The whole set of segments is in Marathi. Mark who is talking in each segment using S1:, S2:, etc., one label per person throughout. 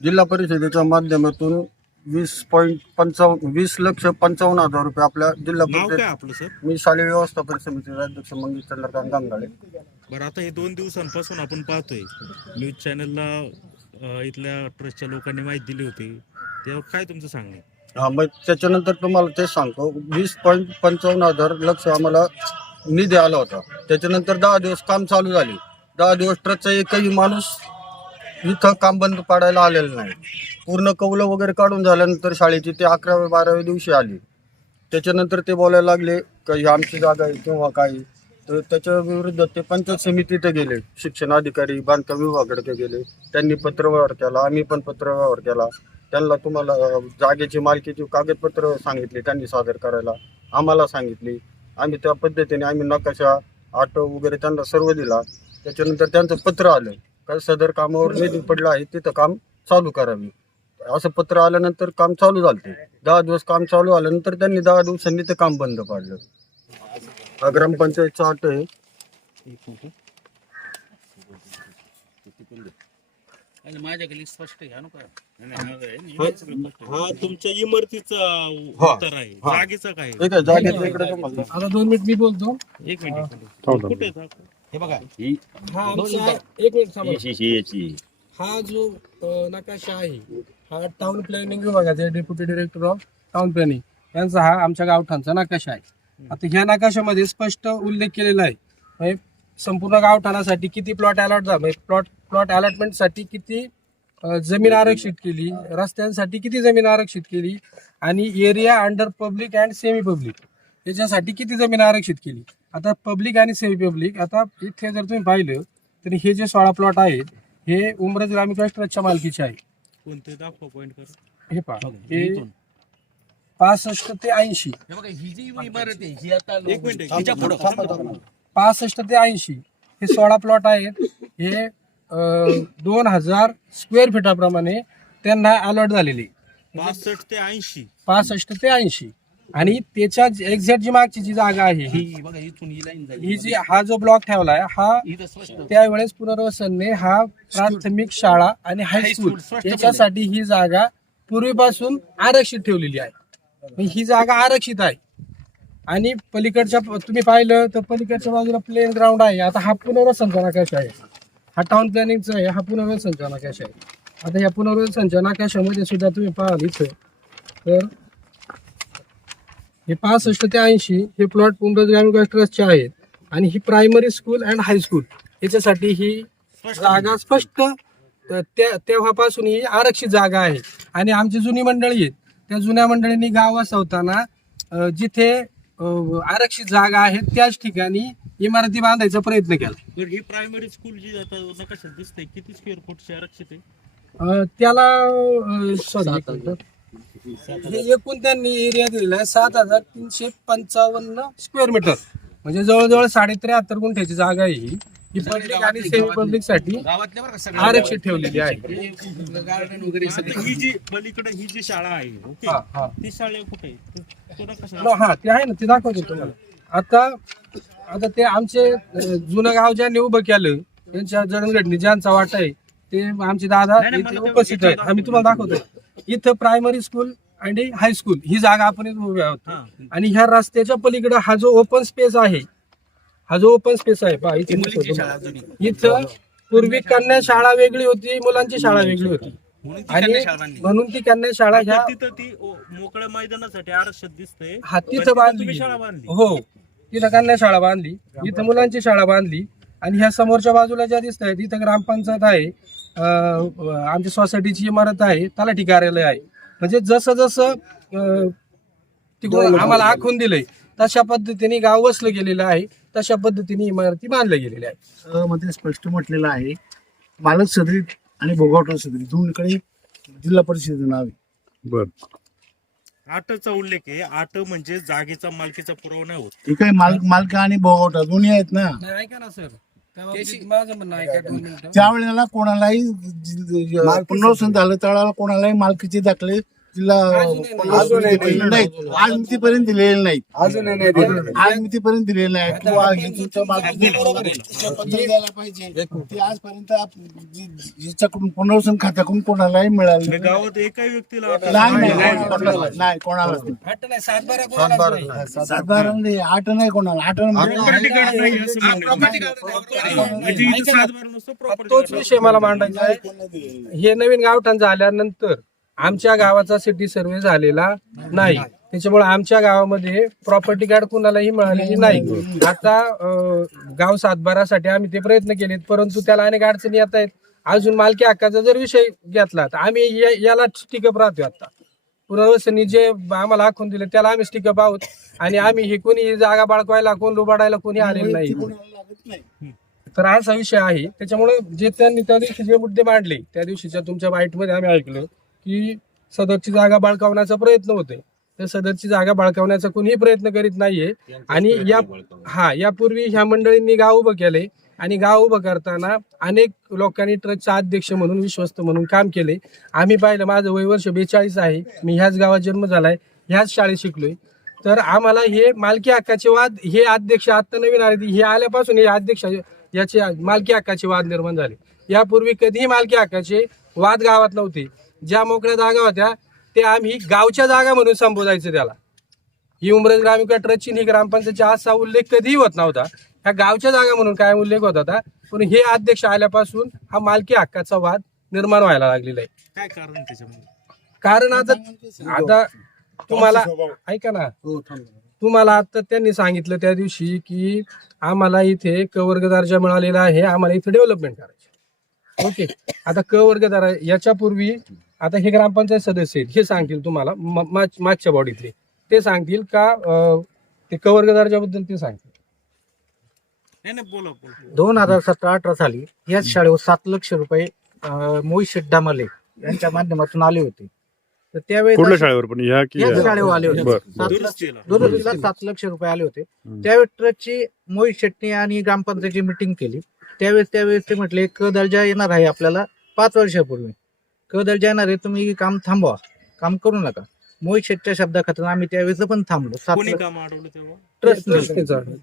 S1: जिल्हा परिषदेच्या माध्यमातून वीस पॉईंट पंचावन्न वीस लक्ष पंचावन्न हजार रुपये आपल्या जिल्हा
S2: नाव
S1: परिषद
S2: आपलं सर?
S1: मी शालेय व्यवस्थापन समितीचे अध्यक्ष मंगेश चंद्रकांत गांगाळे.
S2: बरं आता हे दोन दिवसांपासून आपण पाहतोय न्यूज चॅनलला अं, इथल्या ट्रस्टच्या लोकांनी माहिती दिली होती. तेव्हा काय तुमचं सांगणे?
S1: हा मग त्याच्यानंतर तुम्हाला तेच सांगतो. वीस पॉईंट पंचावन्न हजार लक्ष आम्हाला निधी आला होता. त्याच्यानंतर दहा दिवस काम चालू झाले. दहा दिवस ट्रकचा एकही माणूस इथं काम बंद पाडायला आलेलं नाही. पूर्ण कौलं वगैरे काढून झाल्यानंतर शाळेची ते अकराव्या बाराव्या दिवशी आली. त्याच्यानंतर ते बोलायला लागले का ही आमची जागा आहे किंवा काही तर त्याच्या विरुद्ध ते पंचायत समितीत गेले. शिक्षण अधिकारी बांधकाम विभागाकडे गेले. त्यांनी पत्रव्यवहार केला आम्ही पण पत्रव्यवहार केला. त्यांना तुम्हाला जागेची मालकीची कागदपत्र सांगितली त्यांनी सादर करायला. आम्हाला सांगितली. आम्ही त्या पद्धतीने आम्ही नकाशा ऑटो वगैरे त्यांना सर्व दिला. त्याच्यानंतर त्यांचं पत्र आलं. का सदर कामावर निधी पडला आहे तिथं काम चालू करावी असं पत्र आल्यानंतर काम चालू झालं दहा दिवस काम चालू आल्यानंतर त्यांनी दहा दिवसांनी ते काम बंद पाडलं. हा ग्रामपंचायतचा ऑटो आहे.
S3: माझ्याकडे स्पष्ट घ्या नको.
S2: हा तुमच्या इमारतीचा उत्तर आहे. जागेचं काय
S1: जागेत इकडे तुम्हाला.
S4: आता दोन मिनिट मी बोलतो.
S2: एक मिनिट. कुठे हा?
S3: बघा.
S4: हा आमचा एक मिनिट थांबा.
S5: याची.
S4: हा जो अ, नकाशा आहे हा टाउन प्लॅनिंग विभागाचे deputy director of town planning यांचा हा आमच्या गावठाणचा नकाशा आहे. आता ह्या नकाशामध्ये स्पष्ट उल्लेख केलेला आहे. म्हणजे संपूर्ण गावठाणासाठी किती प्लॉट अलॉट झाला? म्हणजे प्लॉट प्लॉट अलॉटमेंटसाठी किती अ, जमीन आरक्षित केली? रस्त्यांसाठी किती जमीन आरक्षित केली? आणि area under public and semi public याच्यासाठी किती जमीन आरक्षित केली? आता पब्लिक आणि सेमी पब्लिक आता इथे जर तुम्ही पाहिलं तर हे जे सोळा प्लॉट आहेत हे उमरज ग्रामीण ट्रस्टच्या मालकीचे आहे
S2: कोणते दाखवा पॉईंट कर.
S4: हे पहा हे पासष्ट ते ऐंशी.
S3: हे बघा ही जी इमारत आहे ही आता
S2: एक मिनिट
S3: हिच्या पुढं.
S1: थांबा, थांबा.
S4: पासष्ट ते ऐंशी. हे सोळा प्लॉट आहेत. हे दोन हजार स्क्वेअर फीटाप्रमाणे त्यांना अलॉट झालेले.
S2: पासष्ट ते ऐंशी.
S4: पासष्ट ते ऐंशी. आणि त्याच्या एक्झॅक्ट जी मागची जी जागा आहे ही
S3: ही बघा इथून ही लाईन झाली.
S4: ही जी हा जो ब्लॉक ठेवलाय हा
S3: इथं स्पष्ट.
S4: त्यावेळेस पुनर्वसनने हा प्राथमिक शाळा आणि हायस्कूल
S3: हायस्कूल, स्पष्ट
S4: याच्यासाठी ही जागा पूर्वीपासून आरक्षित ठेवलेली आहे. मग ही जागा आरक्षित आहे. आणि पलीकडच्या तुम्ही पाहिलं तर पलीकडच्या बाजूला प्लेन ग्राउंड आहे. आता हा पुनर्वसनचा नकाश आहे. हा टाउन प्लॅनिंगचा आहे हा पुनर्वसनचा नकाश आहे. आता या पुनर्वसनच्या नकाशामध्ये सुद्धा तुम्ही पाहाल इथं तर हे पासष्ट ते ऐंशी हे प्लॉट पुंडज ग्रामीण ट्रस्टचे आहेत. आणि ही primary school and high school याच्यासाठी ही जागा स्पष्ट. तेव्हापासून ही आरक्षित जागा आहे. आणि आमची जुनी मंडळी आहेत. त्या जुन्या मंडळींनी गाव वसवताना जिथे आरक्षित जागा आहे त्याच ठिकाणी इमारती बांधायचा प्रयत्न केला.
S2: ही प्रायमरी स्कूल जी आता नकाशात दिसते किती स्क्वेअर फूटची आरक्षित आहे?
S4: त्याला हे एकूण त्यांनी एरिया दिलेला आहे. सात हजार तीनशे पंचावन्न स्क्वेअर मीटर म्हणजे जवळजवळ साडे त्र्याहत्तर गुंठ्याची जागा आहे ही. ही पब्लिक आणि सेमी पब्लिकसाठी
S3: गावातल्या बरं का सगळं
S4: आरक्षित ठेवलेली आहे.
S3: गार्डन वगैरे सगळं.
S2: ही जी पलीकडे ही जी शाळा आहे ओके?
S4: हा, हा.
S2: ती शाळा कुठे आहे?
S4: हा ते आहे ना ते दाखवतो तुम्हाला. आता आता ते आमचे अ, जुनं गाव ज्यांनी उभं केलं त्यांच्या जडणघडणी ज्यांचा वाटा आहे ते आमचे दादा
S2: नाही, नाही,
S4: इथे
S2: मला ते
S4: उपस्थित आहेत. आम्ही तुम्हाला दाखवतो. इथं प्रायमरी स्कूल आणि हायस्कूल ही जागा आपण उभे आहोत. आणि ह्या रस्त्याच्या पलीकडे हा जो ओपन स्पेस आहे हा जो ओपन स्पेस आहे पहा इथे इथं पूर्वी कन्या शाळा वेगळी होती मुलांची शाळा वेगळी होती.
S3: म्हणून ती
S4: आणि
S3: कन्या शाळा बांधली
S4: म्हणून ती कन्या शाळा ह्या
S2: तिथं ती मोकळ्या मैदानासाठी आरक्षित दिसते
S4: हा तिथं
S2: तिथं
S4: बांधली.
S2: तुम्ही शाळा बांधली.
S4: हो तिथं कन्या शाळा बांधली इथं मुलांची शाळा बांधली. आणि ह्या समोरच्या बाजूला ज्या दिसत आहेत इथं ग्रामपंचायत आहे. आमच्या सोसायटीची इमारत आहे तलाठी कार्यालय आहे. म्हणजे जसं जसं तिकडून आम्हाला आखून दिलंय तशा पद्धतीने गाव वसलं गेलेलं आहे तशा पद्धतीने इमारती बांधल्या गेलेल्या आहेत.
S6: मध्ये स्पष्ट म्हटलेलं आहे मालक सदरी आणि भोगावटर सदरी दोन्हीकडे जिल्हा परिषदेचं नाव आहे.
S2: आटचा उल्लेख आहे आट म्हणजे जागेचा मालकीचा पुरावा नाही होत.
S6: ठीक आहे मालक मालक आणि भोगावटर दोन्ही आहेत ना?
S4: नाही ऐका ना सर. माझं म्हणणं ऐका दोन मिनिटं.
S6: त्यावेळेला कोणालाही पुनर्वसन झालं त्यावेळेला कोणालाही मालकीचे दाखले
S4: अजूनही नाही.
S6: आज मितीपर्यंत दिलेले नाहीत
S4: अजूनही नाही दिलेले.
S6: आज मितीपर्यंत दिलेले नाही. किंवा हे तुमचं पत्र द्यायला पाहिजे ते आजपर्यंत आप- जी- जिच्याकडून पुनर्वसन खात्याकडून कोणालाही मिळालं नाही.
S2: गावात एकाही व्यक्तीला अटक
S6: नाही नाही,
S2: नाही.
S6: नाही कोणाला- नाही कोणालाच. साधारण नाही, आठ नाही कोणाला आठ म्हणजे
S2: नाही. असं
S4: हा,
S2: म्हणणं. म्हणजे इथं सातबारा नुसतं
S4: तोच. विषय मला मांडायचा आहे. हे नवीन गावठाण झाल्यानंतर आमच्या गावाचा सिटी सर्वे झालेला नाही. त्याच्यामुळे आमच्या गावामध्ये प्रॉपर्टी कार्ड कुणालाही मिळालेली नाही. आता अं, गाव सातबारासाठी आम्ही ते प्रयत्न केलेत परंतु त्याला अनेक अडचणी येत आहेत. अजून मालकी हक्काचा जर विषय घेतला तर आम्ही या- याला टिकअप राहतोय आता. पुनर्वसनी जे आम्हाला आखून दिले त्याला आम्ही टिकअप आहोत. आणि आम्ही हे कोणी जागा बाळगवायला कोण लुबाडायला कोणी आलेलं नाही. तर असा विषय आहे. त्याच्यामुळे जे त्यांनी त्या दिवशी जे मुद्दे मांडले त्या दिवशीच्या तुमच्या बाईटमध्ये आम्ही ऐकलं. की सदरची जागा बाळकावण्याचा प्रयत्न होतोय. तर सदरची जागा बाळकावण्याचा कोणीही प्रयत्न करीत नाहीये. आणि या हा यापूर्वी ह्या मंडळींनी गाव उभं केलंय. आणि गाव उभं करताना अनेक लोकांनी ट्रस्टचा अध्यक्ष म्हणून विश्वस्त म्हणून काम केले आम्ही पाहिलं माझं वय वर्ष बेचाळीस आहे. मी ह्याच गावात जन्म झालाय. ह्याच शाळेत शिकलोय. तर आम्हाला हे मालकी हक्काचे वाद हे अध्यक्ष आता नवीन आले हे आल्यापासून हे अध्यक्ष याचे मालकी हक्काचे वाद निर्माण झाले. यापूर्वी कधीही मालकी हक्काचे वाद गावात नव्हते. ज्या मोकळ्या जागा होत्या ते आम्ही गावच्या जागा म्हणून संबोधायचं त्याला. ही उमरज ग्रामीण ट्रस्टची ही ग्रामपंचायतचा असा उल्लेख कधीही होत नव्हता. ह्या गावच्या जागा म्हणून काय उल्लेख होत होता पण हे अध्यक्ष आल्यापासून हा मालकी हक्काचा वाद निर्माण व्हायला लागलेला आहे.
S2: काय कारण त्याच्यामध्ये?
S4: कारण आता आता तुम्हाला ऐका ना.
S1: हो
S4: तुम्हाला आता त्यांनी सांगितलं त्या दिवशी की आम्हाला इथे क वर्ग दर्जा मिळालेला आहे आम्हाला इथे डेव्हलपमेंट करायची ओके. आता क वर्ग दर्जा याच्या पूर्वी आता हे ग्रामपंचायत सदस्य आहेत हे सांगतील तुम्हाला मागच्या बॉडीतले ते सांगतील का ते क वर्ग दर्जाबद्दल ते सांगतील.
S5: दोन हजार सतरा अठरा साली याच शाळेवर सात लक्ष रुपये मोहित शेठ डामाले यांच्या माध्यमातून आले होते. तर त्यावेळेस
S7: शाळेवर पण?
S5: याच शाळेवर आले होते. सात लक्ष
S2: दुरुस्तीला
S5: दुरुस्तीला सात लक्ष रुपये आले होते. त्यावेळेस ट्रस्टची मोहित शेट्टी आणि ग्रामपंचायतची मिटिंग केली. त्यावेळेस त्यावेळेस ते म्हटले क दर्जा येणार आहे आपल्याला पाच वर्षापूर्वी. क दर्जा येणार आहे तुम्ही काम थांबवा. काम करू नका. मोहित शेट्टीच्या शब्दाखातर आम्ही त्यावेळेस पण थांबलो. सात
S2: कोणी
S5: लक्ष-
S2: काम अडवलं तेव्हा?
S5: ट्रस्ट.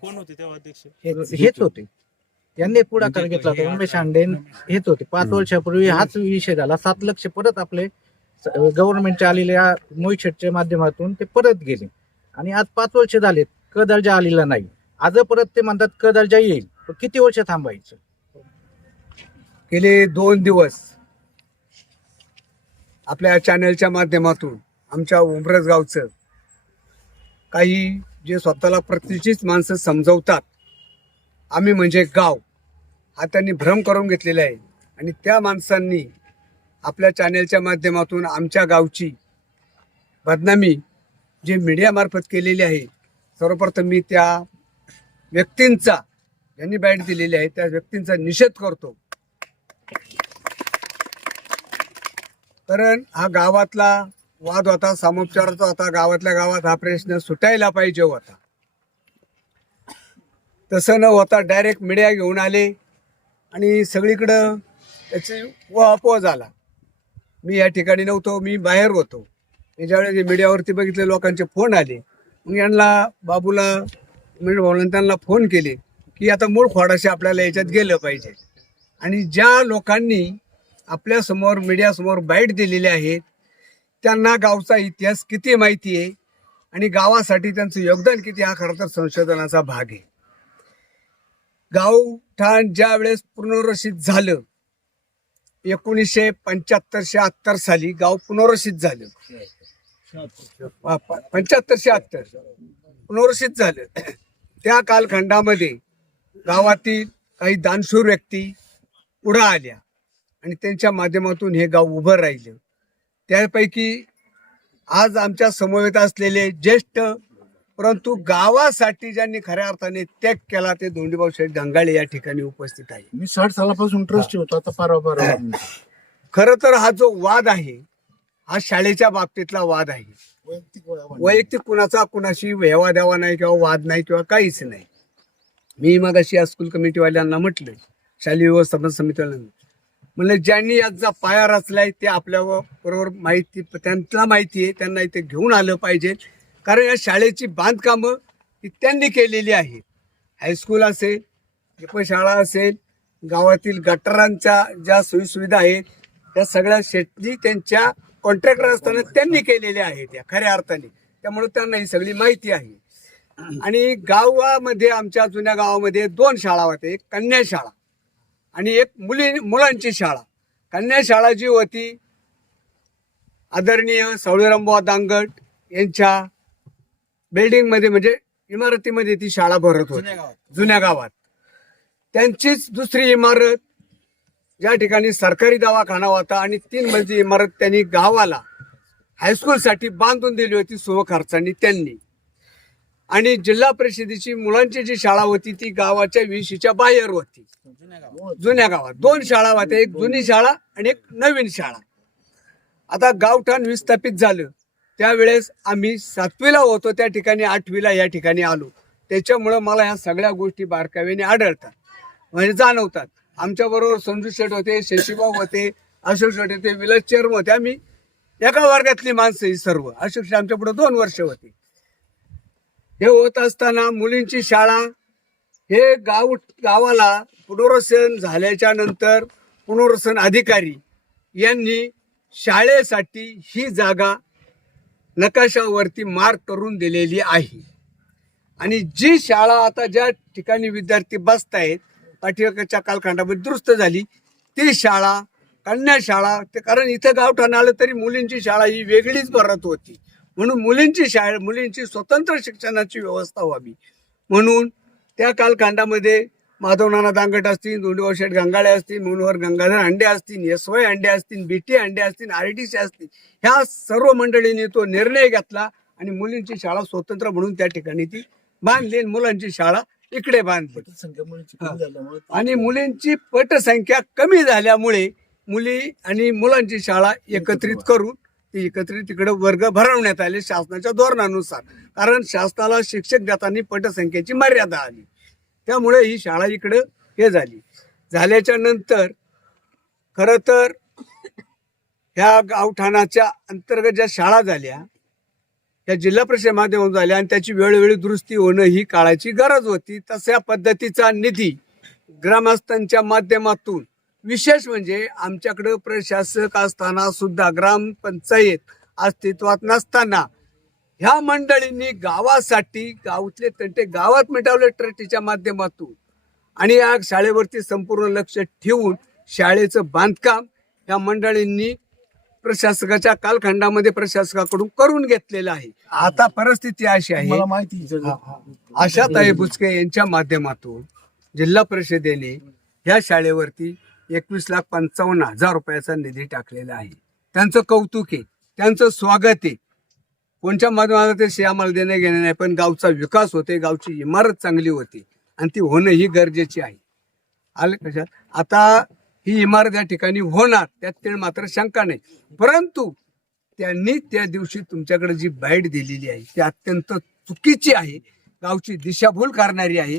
S2: कोण होते तेव्हा अध्यक्ष?
S5: हे- हेच होते. यांनी पुढाकार घेतला होता उमेश आंडे हेच होते. पाच वर्षापूर्वी हाच विषय झाला. सात लक्ष परत आपले गव्हर्नमेंटच्या आलेल्या मोहित शेटच्या माध्यमातून ते परत गेले. आणि आज पाच वर्ष झालेत क दर्जा आलेला नाही. आज परत ते म्हणतात क दर्जा येईल. पण किती वर्ष थांबायचं?
S8: गेले दोन दिवस. आपल्या चॅनलच्या माध्यमातून आमच्या उमरस गावचं काही जे स्वतःला प्रतिष्ठित माणसं समजवतात आम्ही म्हणजे गाव हा त्यांनी भ्रम करून घेतलेला आहे. आणि त्या माणसांनी आपल्या चॅनलच्या माध्यमातून आमच्या गावची बदनामी जे मीडियामार्फत केलेली आहे सर्वप्रथम मी त्या व्यक्तींचा ज्यांनी बॅट दिलेली आहे त्या व्यक्तींचा निषेध करतो. कारण हा गावातला वाद होता सामोपचाराचा होता गावातल्या गावात हा प्रश्न सुटायला पाहिजे होता. तसं न होता डायरेक्ट मीडिया घेऊन आले आणि सगळीकडं त्याची वापव झाला. मी या ठिकाणी नव्हतो मी बाहेर होतो. मी ज्यावेळेस मीडियावरती बघितले लोकांचे फोन आले. मग यांना बाबूला म्हणजे भाऊला त्यांना फोन केले की आता मूळ खोडाशी आपल्याला याच्यात गेलं पाहिजे. आणि ज्या लोकांनी आपल्यासमोर मीडियासमोर बाईट दिलेले आहेत. त्यांना गावचा इतिहास किती माहिती आहे आणि गावासाठी त्यांचं योगदान किती हा खरं तर संशोधनाचा भाग आहे. गाव ठाण ज्या वेळेस पुनर्वसित झालं एकोणीसशे पंच्याहत्तर शहात्तर साली गाव पुनर्वसित झालं. पंच्याहत्तर शहात्तर पुनर्वसित झालं. त्या कालखंडामध्ये गावातील काही दानशूर व्यक्ती पुढं आल्या. आणि त्यांच्या माध्यमातून हे गाव उभं राहिलं. त्यापैकी आज आमच्या समवेत असलेले ज्येष्ठ परंतु गावासाठी ज्यांनी खऱ्या अर्थाने त्याग केला ते दोंडीभाऊ शेठ गंगाळे या ठिकाणी उपस्थित आहे
S6: मी साठ सालापासून ट्रस्टी होतो आता परवा
S8: खरं तर हा जो वाद आहे हा शाळेच्या बाबतीतला वाद आहे.
S6: वैयक्तिक
S8: कुणाचा कुणाशी व्यवा द्यावा नाही किंवा वाद नाही किंवा काहीच नाही. मी मग अशी या स्कूल कमिटीवाल्यांना म्हटलं शालेय व्यवस्थापन समितीवाल्यांना. म्हणजे ज्यांनी याचा पाया रचलाय ते आपल्या बरोबर माहिती त्यांना माहिती आहे त्यांना इथे घेऊन आलं पाहिजे. कारण या शाळेची बांधकामं ही त्यांनी केलेली आहेत. हायस्कूल असेल उपशाळा असेल गावातील गटारांच्या ज्या सोयीसुविधा आहेत त्या सगळ्या शेती त्यांच्या कॉन्ट्रॅक्टर असताना त्यांनी केलेल्या आहेत या खऱ्या अर्थाने. त्यामुळे त्यांना ही सगळी माहिती आहे. आणि गावामध्ये आमच्या जुन्या गावामध्ये दोन शाळा होत्या. एक कन्या शाळा. आणि एक मुली मुलांची शाळा. कन्या शाळा जी होती. आदरणीय सावळीरामबुवा दांगट यांच्या बिल्डिंगमध्ये म्हणजे इमारतीमध्ये ती शाळा भरत होती. जुन्या गावात. त्यांचीच दुसरी इमारत ज्या ठिकाणी सरकारी दवाखाना होता आणि तीन मजली इमारत त्यांनी गावाला हायस्कूलसाठी बांधून दिली होती स्वखर्चाने त्यांनी. आणि जिल्हा परिषदेची मुलांची जी शाळा होती ती गावाच्या विशीच्या बाहेर होती. जुन्या गावात. दोन शाळा होत्या. एक जुनी शाळा आणि एक नवीन शाळा. आता गावठाण विस्थापित झालं. त्यावेळेस आम्ही सातवीला होतो. त्या ठिकाणी आठवीला या ठिकाणी आलो. त्याच्यामुळं मला ह्या सगळ्या गोष्टी बारकाव्याने आढळतात. म्हणजे जाणवतात. आमच्या बरोबर संजू शेठ होते शशीभाऊ होते अशोक शेठ होते विलास चेअर होते. आम्ही एका वर्गातली माणसं ही सर्व. अशोक शेठ आमच्या पुढे दोन वर्ष होती. हे होत असताना मुलींची शाळा हे गाव गावाला पुनर्वसन झाल्याच्यानंतर पुनर्वसन अधिकारी यांनी शाळेसाठी ही जागा नकाशावरती मार्क करून दिलेली आहे. आणि जी शाळा आता ज्या ठिकाणी विद्यार्थी बसतायत पाठीमागच्या कालखंडामध्ये दुरुस्त झाली ती शाळा कन्या शाळा ते कारण इथं गावठाण आलं तरी मुलींची शाळा ही वेगळीच भरत होती. म्हणून मुलींची शाळा मुलींची स्वतंत्र शिक्षणाची व्यवस्था व्हावी. म्हणून त्या कालखंडामध्ये माधव नाना दांगट असतील दोंडीभाऊ शेठ गंगाळे असतील मनोहर गंगाधर अंडे असतील यसवाई अंडे असतील बीटी अंडे असतील आर टी सी असतील ह्या सर्व मंडळींनी तो निर्णय घेतला आणि मुलींची शाळा स्वतंत्र म्हणून त्या ठिकाणी ती बांधली मुलांची शाळा इकडे बांधली. आणि मुलींची पटसंख्या कमी झाल्यामुळे मुली आणि मुलांची शाळा एकत्रित करून ती एकत्रित तिकडे वर्ग भरवण्यात आले शासनाच्या धोरणानुसार. कारण शासनाला शिक्षक देताना पटसंख्येची मर्यादा आली. त्यामुळे ही शाळा इकडं हे झाली. झाल्याच्यानंतर खरं तर ह्या गावठाणाच्या अंतर्गत ज्या शाळा झाल्या त्या जिल्हा परिषद माध्यमातून झाल्या आणि त्याची वेळोवेळी दुरुस्ती होणं ही काळाची गरज होती. तशा पद्धतीचा निधी ग्रामस्थांच्या माध्यमातून विशेष म्हणजे आमच्याकडं प्रशासक असताना सुद्धा ग्रामपंचायत अस्तित्वात नसताना ह्या मंडळींनी गावासाठी गावातले तंटे गावात मिटवले ट्रस्टीच्या माध्यमातून आणि या शाळेवरती संपूर्ण लक्ष ठेवून शाळेचं बांधकाम या मंडळींनी प्रशासकाच्या कालखंडामध्ये प्रशासकाकडून करून घेतलेलं आहे. आता परिस्थिती अशी आहे.
S6: माहिती.
S8: आशाताई बुचके यांच्या माध्यमातून जिल्हा परिषदेने ह्या शाळेवरती एकवीस लाख पंचावन्न हजार रुपयाचा निधी टाकलेला आहे. त्यांचं कौतुक आहे. त्यांचं स्वागत आहे. कोणच्या माध्यमाला ते आम्हाला देणं घेणं नाही पण गावचा विकास होते गावची इमारत चांगली होती आणि ती होणं ही गरजेची आहे. आलं कशात आता ही इमारत या ठिकाणी होणार त्यात ते मात्र शंका नाही. परंतु त्यांनी त्या दिवशी तुमच्याकडे जी बाईट दिलेली आहे ती अत्यंत चुकीची आहे. गावची दिशाभूल करणारी आहे.